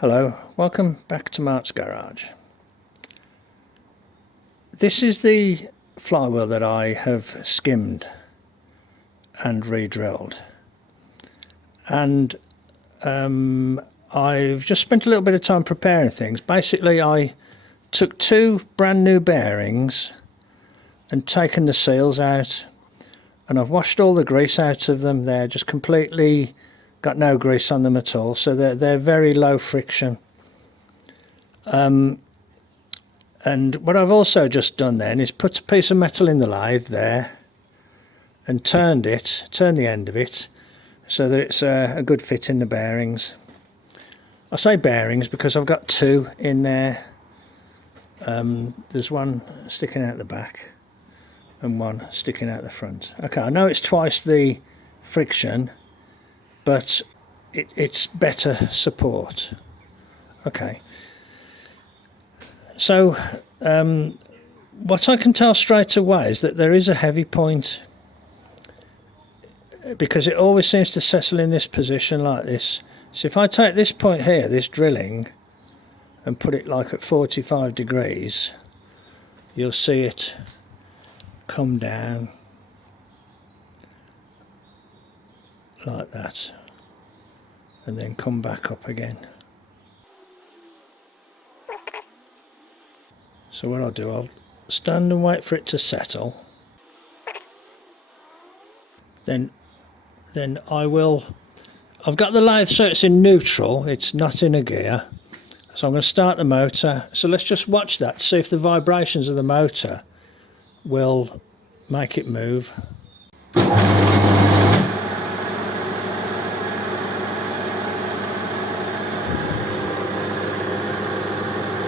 Hello, welcome back to Mart's Garage. This is the flywheel that I have skimmed and re-drilled, and I've just spent a little bit of time preparing things. Basically, I took two brand new bearings and taken the seals out, and I've washed all the grease out of them. They're just completely got no grease on them at all, so they're very low friction. And what I've also just done then is put a piece of metal in the lathe there and turned the end of it so that it's a good fit in the bearings. I say bearings because I've got two in there. There's one sticking out the back and one sticking out the front. Okay, I know it's twice the friction, but it's better support. Okay, so what I can tell straight away is that there is a heavy point, because it always seems to settle in this position like this. So if I take this point here, this drilling, and put it like at 45 degrees, you'll see it come down like that and then come back up again. So what I'll do, I'll stand and wait for it to settle, then I've got the lathe so it's in neutral, it's not in a gear, so I'm going to start the motor. So let's just watch that, see if the vibrations of the motor will make it move.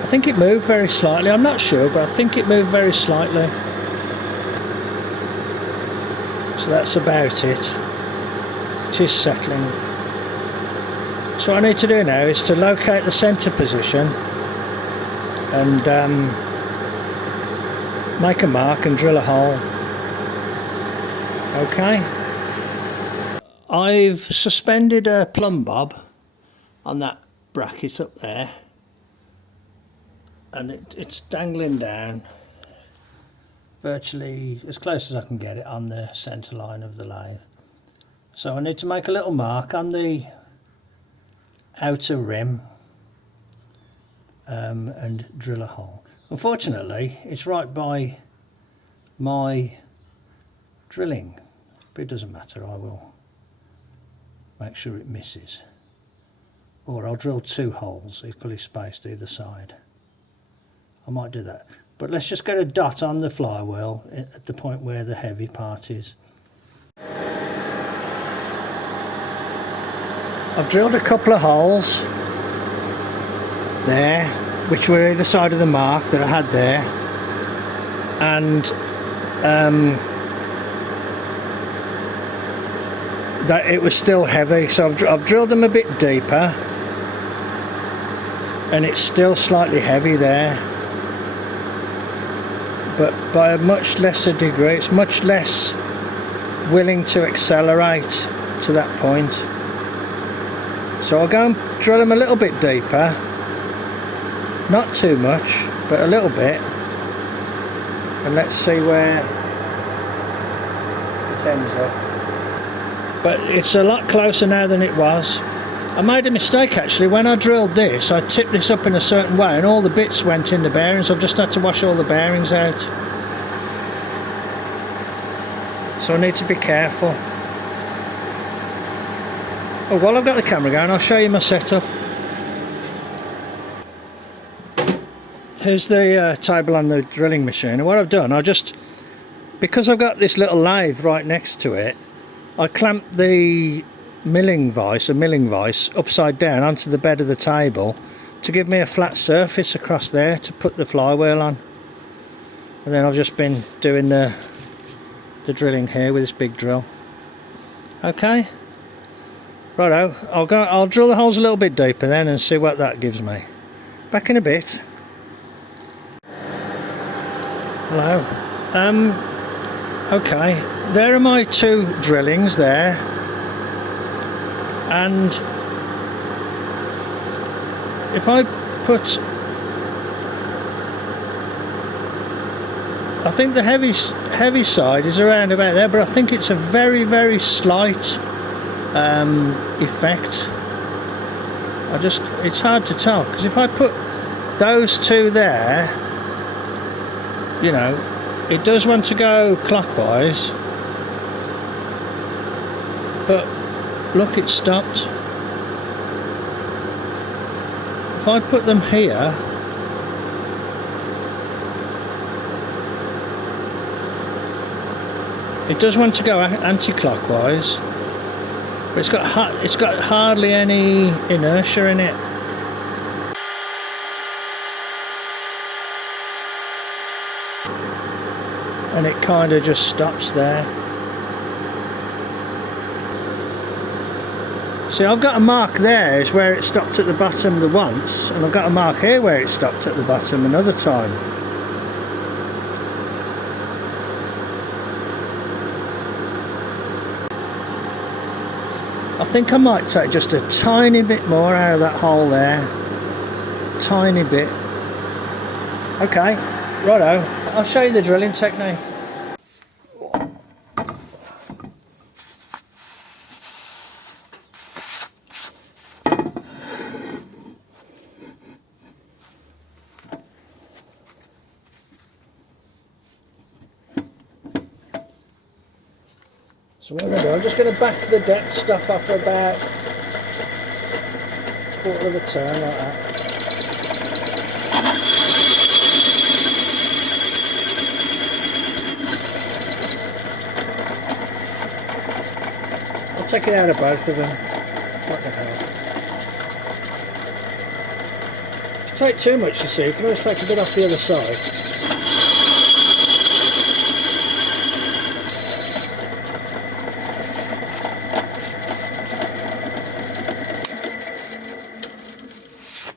I think it moved very slightly, I'm not sure, but I think it moved very slightly. So that's about it. It is settling. So what I need to do now is to locate the centre position and make a mark and drill a hole. Okay. I've suspended a plumb bob on that bracket up there, and it's dangling down virtually as close as I can get it on the centre line of the lathe. So I need to make a little mark on the outer rim and drill a hole. Unfortunately, it's right by my drilling, but it doesn't matter, I will make sure it misses. Or I'll drill two holes equally spaced either side. I might do that, but let's just get a dot on the flywheel at the point where the heavy part is. I've drilled a couple of holes there, which were either side of the mark that I had there, and that it was still heavy, so I've drilled them a bit deeper, and it's still slightly heavy there, but by a much lesser degree. It's much less willing to accelerate to that point. So I'll go and drill them a little bit deeper, not too much, but a little bit, and let's see where it ends up. But it's a lot closer now than it was. I made a mistake actually. When I drilled this, I tipped this up in a certain way and all the bits went in the bearings. I've just had to wash all the bearings out. So I need to be careful. Oh, while I've got the camera going, I'll show you my setup. Here's the table on the drilling machine, and what I've done, because I've got this little lathe right next to it, I clamped the milling vise upside down onto the bed of the table to give me a flat surface across there to put the flywheel on. And then I've just been doing the drilling here with this big drill. Okay. Righto, I'll drill the holes a little bit deeper then and see what that gives me. Back in a bit. Hello. Okay, there are my two drillings there, and if I put, I think the heavy side is around about there, but I think it's a very, very slight effect. It's hard to tell, because if I put those two there, you know, it does want to go clockwise, but look, it stopped. If I put them here, it does want to go anti-clockwise, but it's got hardly any inertia in it. And it kind of just stops there. See, I've got a mark there is where it stopped at the bottom the once, and I've got a mark here where it stopped at the bottom another time. I think I might take just a tiny bit more out of that hole there. Tiny bit. Okay, righto. I'll show you the drilling technique. So what I'm going to do, I'm just going to back the depth stuff up about a quarter of a turn like that. I'll take it out of both of them. What the hell. If you take too much, you see, you can always take a bit off the other side.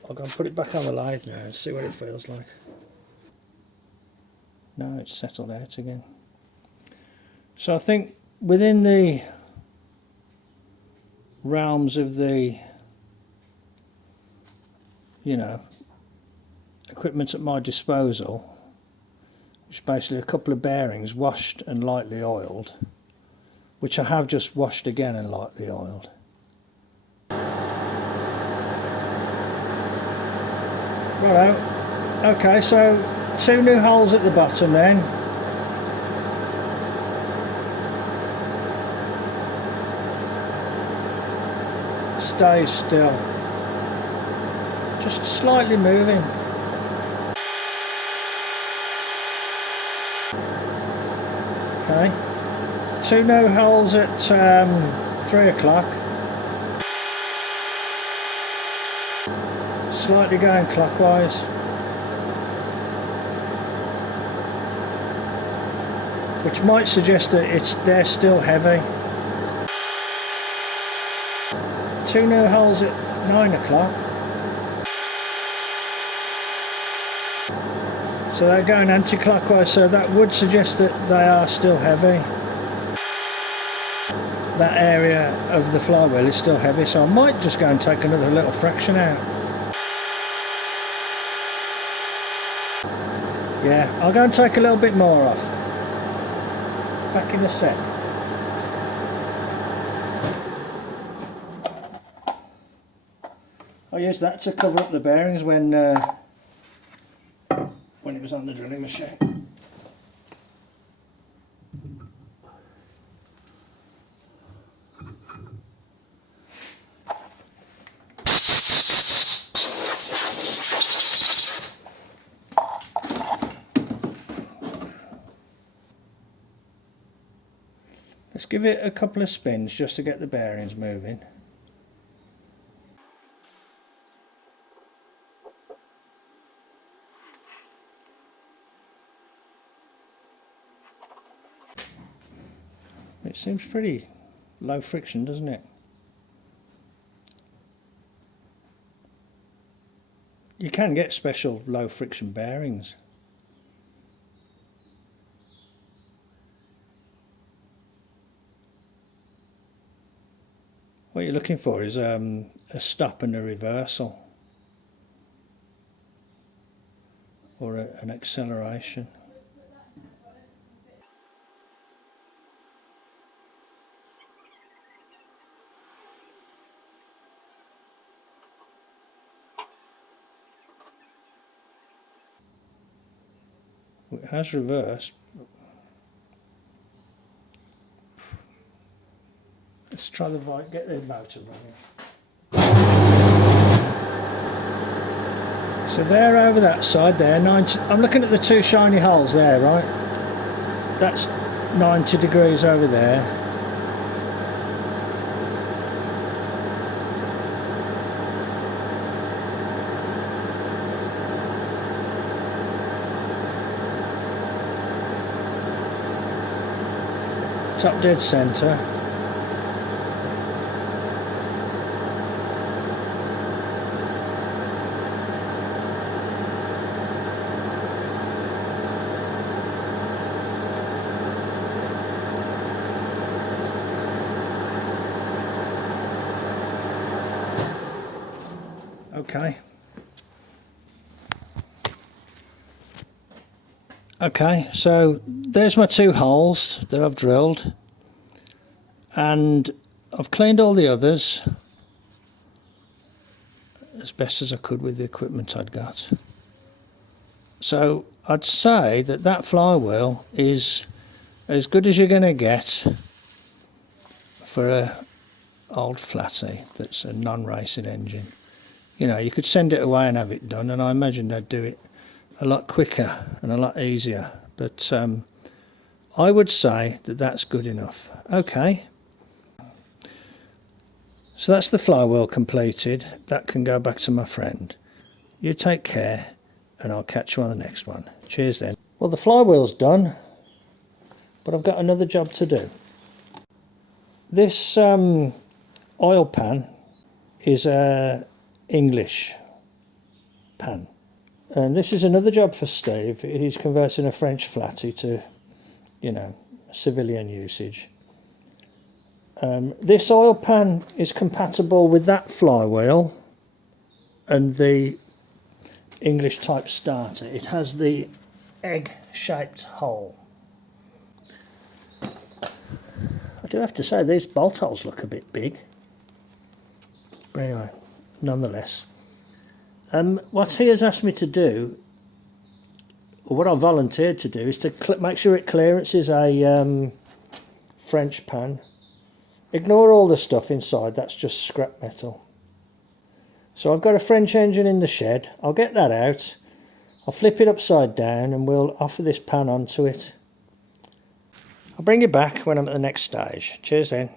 I'll go and put it back on the lathe now and see what it feels like. No, it's settled out again. So I think within the realms of the, you know, equipment at my disposal, which is basically a couple of bearings washed and lightly oiled, which I have just washed again and lightly oiled. Righto. Okay, so 2 new holes at the bottom then. Stay still. Just slightly moving. Okay. 2 new holes at 3 o'clock. Slightly going clockwise. Which might suggest that they're still heavy. 2 new holes at 9 o'clock. So they're going anti-clockwise, so that would suggest that they are still heavy. That area of the flywheel is still heavy, so I might just go and take another little fraction out. Yeah, I'll go and take a little bit more off. Back in a sec. I used that to cover up the bearings when it was on the drilling machine. Let's give it a couple of spins just to get the bearings moving. It seems pretty low friction, doesn't it? You can get special low friction bearings. What you're looking for is a stop and a reversal. or an acceleration. It has reversed. Let's try get the motor running. So they're over that side there, 90, I'm looking at the two shiny holes there, right? That's 90 degrees over there. Top dead centre. Okay, so there's my two holes that I've drilled, and I've cleaned all the others as best as I could with the equipment I'd got. So I'd say that that flywheel is as good as you're going to get for a old flatty that's a non-racing engine. You know, you could send it away and have it done, and I imagine they'd do it a lot quicker and a lot easier, but I would say that that's good enough. Okay, so that's the flywheel completed. That can go back to my friend. You take care, and I'll catch you on the next one. Cheers then. Well, the flywheel's done, but I've got another job to do. This oil pan is a English pan. And this is another job for Steve. He's converting a French flatty to, you know, civilian usage. This oil pan is compatible with that flywheel and the English type starter. It has the egg-shaped hole. I do have to say these bolt holes look a bit big. But anyway, nonetheless. What he has asked me to do, or what I volunteered to do, is to make sure it clearances a French pan. Ignore all the stuff inside, that's just scrap metal. So I've got a French engine in the shed. I'll get that out, I'll flip it upside down, and we'll offer this pan onto it. I'll bring you back when I'm at the next stage. Cheers then.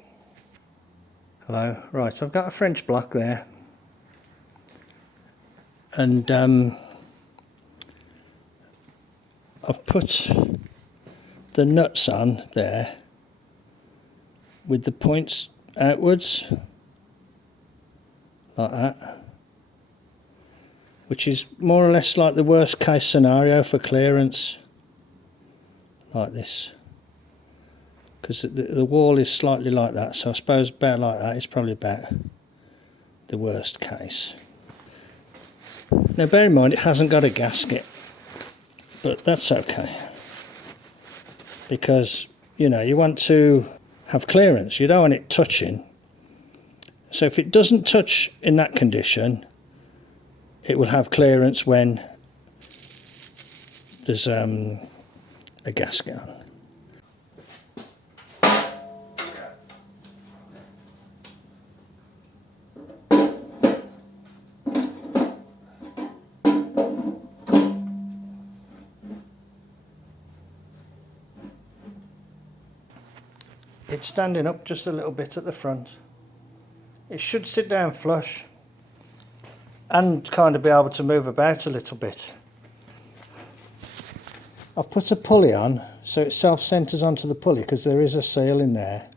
Hello. Right, I've got a French block there. And I've put the nuts on there with the points outwards like that, which is more or less like the worst case scenario for clearance, like this, because the wall is slightly like that, so I suppose about like that is probably about the worst case. Now bear in mind it hasn't got a gasket, but that's okay, because you know you want to have clearance, you don't want it touching. So if it doesn't touch in that condition, it will have clearance when there's a gasket on. It's standing up just a little bit at the front. It should sit down flush and kind of be able to move about a little bit. I've put a pulley on so it self-centers onto the pulley because there is a seal in there.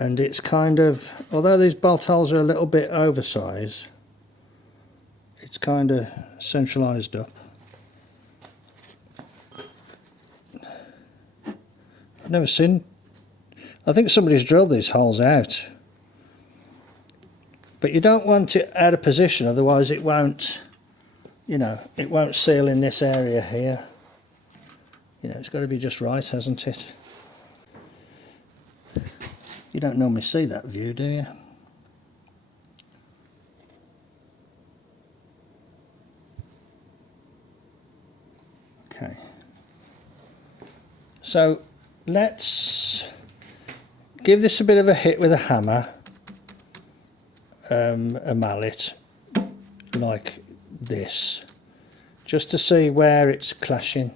And it's kind of, although these bolt holes are a little bit oversized, it's kind of centralized up. I've never seen, I think somebody's drilled these holes out, but you don't want it out of position, otherwise it won't you know, it won't seal in this area here. You know, it's got to be just right, hasn't it? You don't normally see that view, do you? Okay. So let's give this a bit of a hit with a hammer, a mallet, like this, just to see where it's clashing.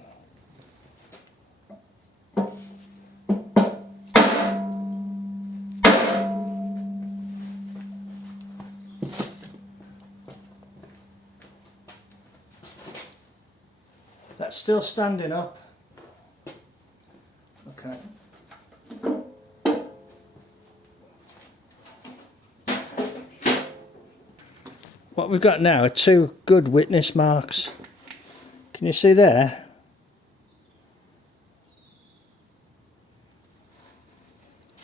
That's still standing up. Okay. What we've got now are two good witness marks. Can you see there?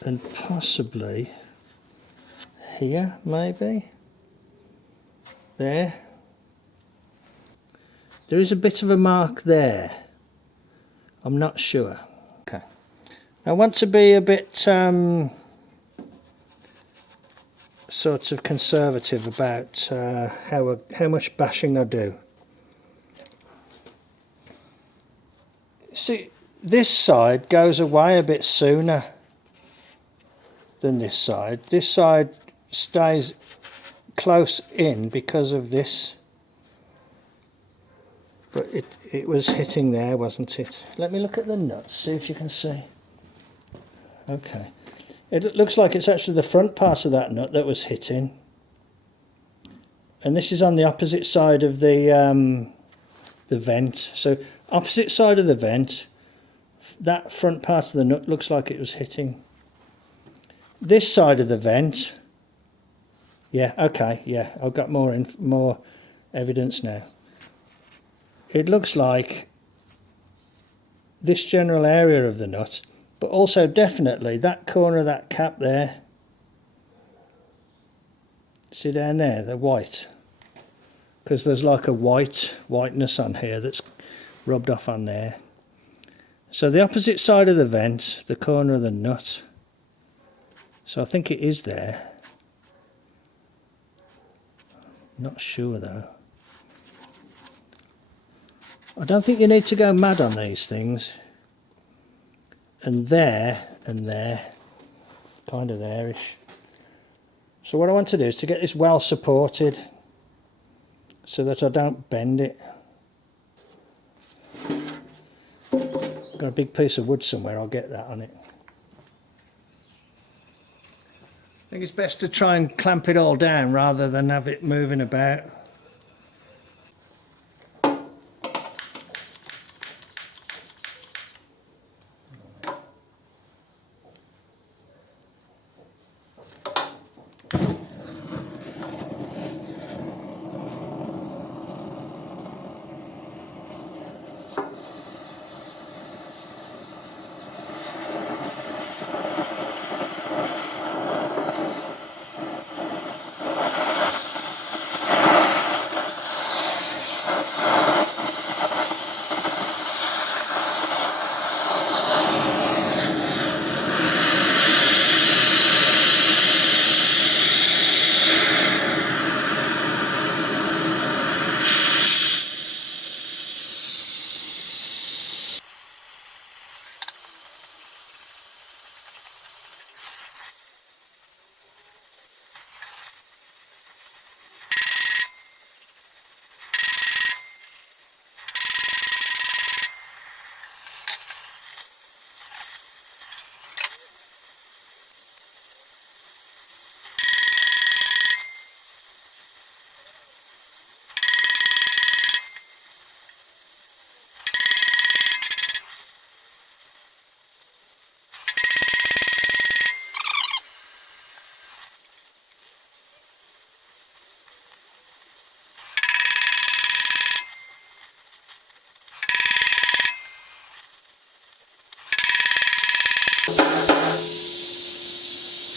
And possibly here, maybe. There. There is a bit of a mark there. I'm not sure. Okay. I want to be a bit sort of conservative about how much bashing I do. See, this side goes away a bit sooner than this side. This side stays close in because of this. But it was hitting there, wasn't it? Let me look at the nuts, see if you can see. Okay. It looks like it's actually the front part of that nut that was hitting. And this is on the opposite side of the vent. So opposite side of the vent, that front part of the nut looks like it was hitting. This side of the vent, yeah, okay, yeah, I've got more evidence now. It looks like this general area of the nut, but also definitely that corner of that cap there. See down there, the white, because there's like a whiteness on here that's rubbed off on there. So the opposite side of the vent, the corner of the nut. So I think it is there. Not sure though. I don't think you need to go mad on these things. And there, kind of there-ish. So what I want to do is to get this well supported so that I don't bend it. I've got a big piece of wood somewhere, I'll get that on it. I think it's best to try and clamp it all down rather than have it moving about.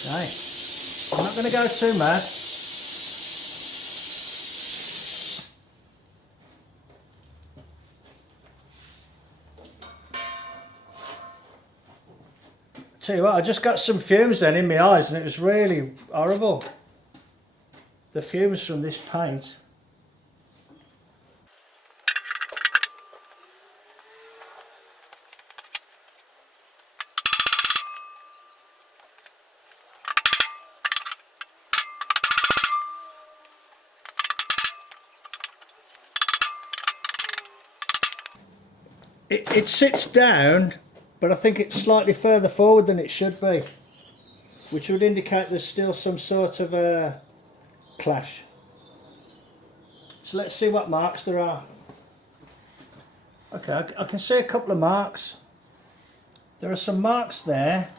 Right, I'm not going to go too mad. Tell you what, I just got some fumes then in my eyes and it was really horrible. The fumes from this paint. It sits down, but I think it's slightly further forward than it should be, which would indicate there's still some sort of a clash. So let's see what marks there are. Okay, I can see a couple of marks. There are some marks there,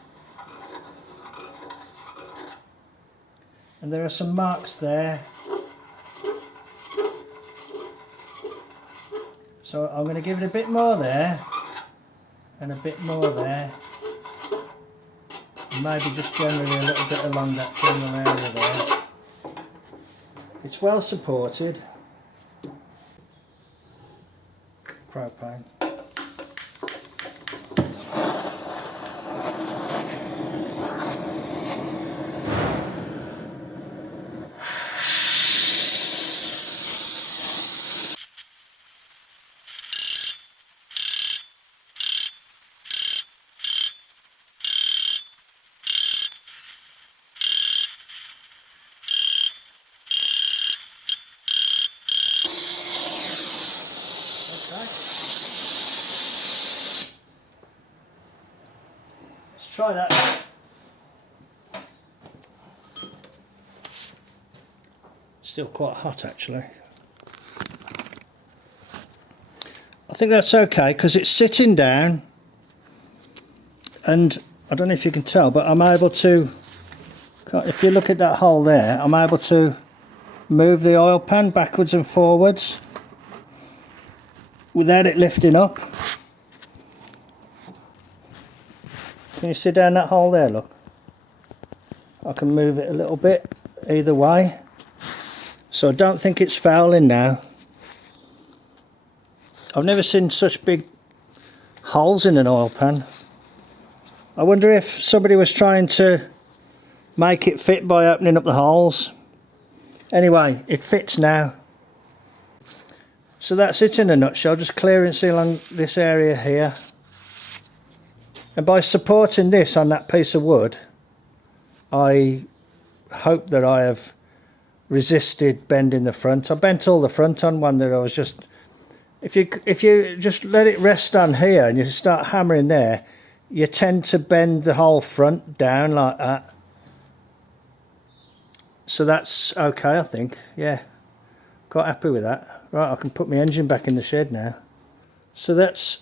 and there are some marks there. So I'm going to give it a bit more there, and a bit more there, and maybe just generally a little bit along that general area there. It's well supported. Propane. Try that. Still quite hot actually. I think that's okay because it's sitting down, and I don't know if you can tell, but I'm able to, if you look at that hole there, I'm able to move the oil pan backwards and forwards without it lifting up. Can you see down that hole there, look? I can move it a little bit either way. So I don't think it's fouling now. I've never seen such big holes in an oil pan. I wonder if somebody was trying to make it fit by opening up the holes. Anyway, it fits now. So that's it in a nutshell, just clearance along this area here. And by supporting this on that piece of wood, I hope that I have resisted bending the front. I bent all the front on one that I was just, if you just let it rest on here and you start hammering there, you tend to bend the whole front down like that. So that's okay, I think. Yeah, quite happy with that. Right, I can put my engine back in the shed now. So that's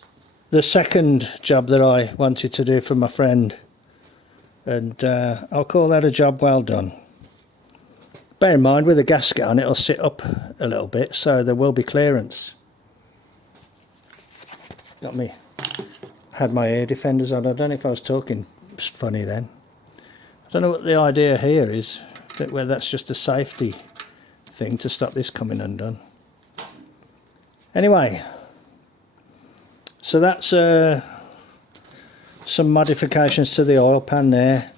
the second job that I wanted to do for my friend, and I'll call that a job well done. Bear in mind, with a gasket on, it'll sit up a little bit, so there will be clearance. Had my ear defenders on. I don't know if I was talking funny then. I don't know what the idea here is, whether that's just a safety thing to stop this coming undone. Anyway, so that's some modifications to the oil pan there,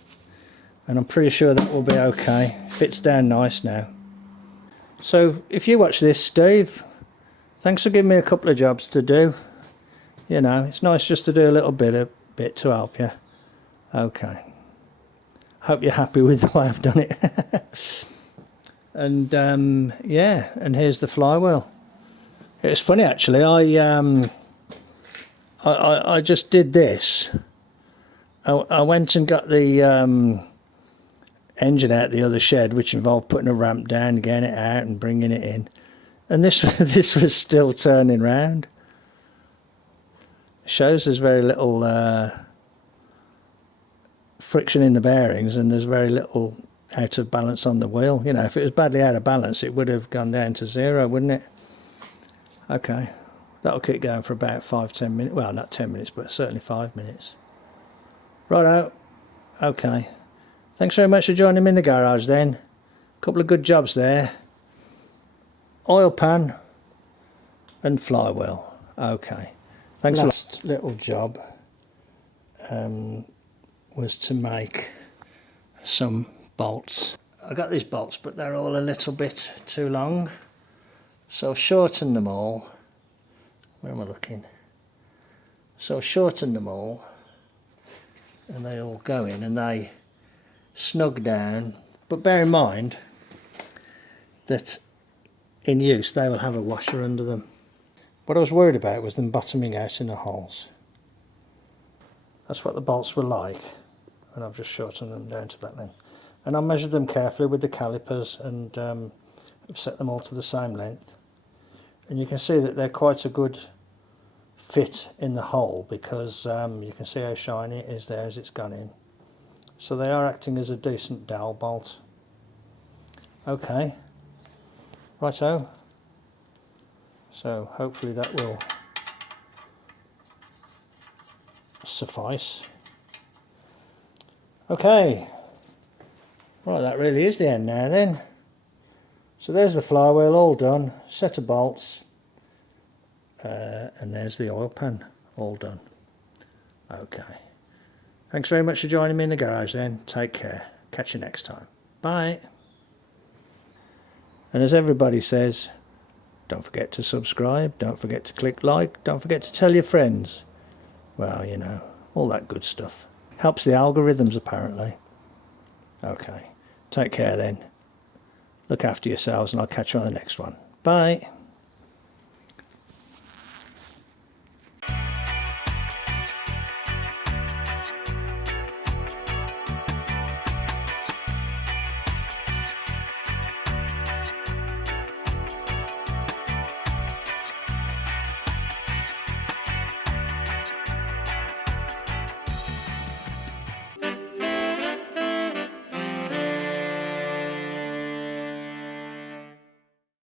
and I'm pretty sure that will be okay. Fits down nice now. So if you watch this, Steve, thanks for giving me a couple of jobs to do. You know, it's nice just to do a little bit to help you. Okay. Hope you're happy with the way I've done it. And yeah, and here's the flywheel. It's funny actually, I just did this. I went and got the engine out the other shed, which involved putting a ramp down, getting it out and bringing it in, and this this was still turning round. It shows there's very little friction in the bearings, and there's very little out of balance on the wheel. You know, if it was badly out of balance, it would have gone down to zero, wouldn't it? Okay, that'll keep going for about 5-10 minutes. Well, not 10 minutes, but certainly 5 minutes. Righto. Okay. Thanks very much for joining me in the garage then. A couple of good jobs there. Oil pan and flywheel. Okay. Thanks. Last little job. was to make some bolts. I got these bolts, but they're all a little bit too long, so I've shortened them all. Where am I looking? So I've shortened them all, and they all go in and they snug down, but bear in mind that in use they will have a washer under them. What I was worried about was them bottoming out in the holes. That's what the bolts were like, and I've just shortened them down to that length. And I measured them carefully with the calipers, and I've set them all to the same length. And you can see that they're quite a good fit in the hole, because you can see how shiny it is there as it's gone in. So they are acting as a decent dowel bolt. Okay, righto. So hopefully that will suffice. Okay, right, that really is the end now then. So there's the flywheel all done, set of bolts, and there's the oil pan all done. Okay, thanks very much for joining me in the garage then. Take care, catch you next time, bye. And as everybody says, don't forget to subscribe, don't forget to click like, don't forget to tell your friends. Well, you know, all that good stuff. Helps the algorithms apparently. Okay, take care then. Look after yourselves, and I'll catch you on the next one. Bye.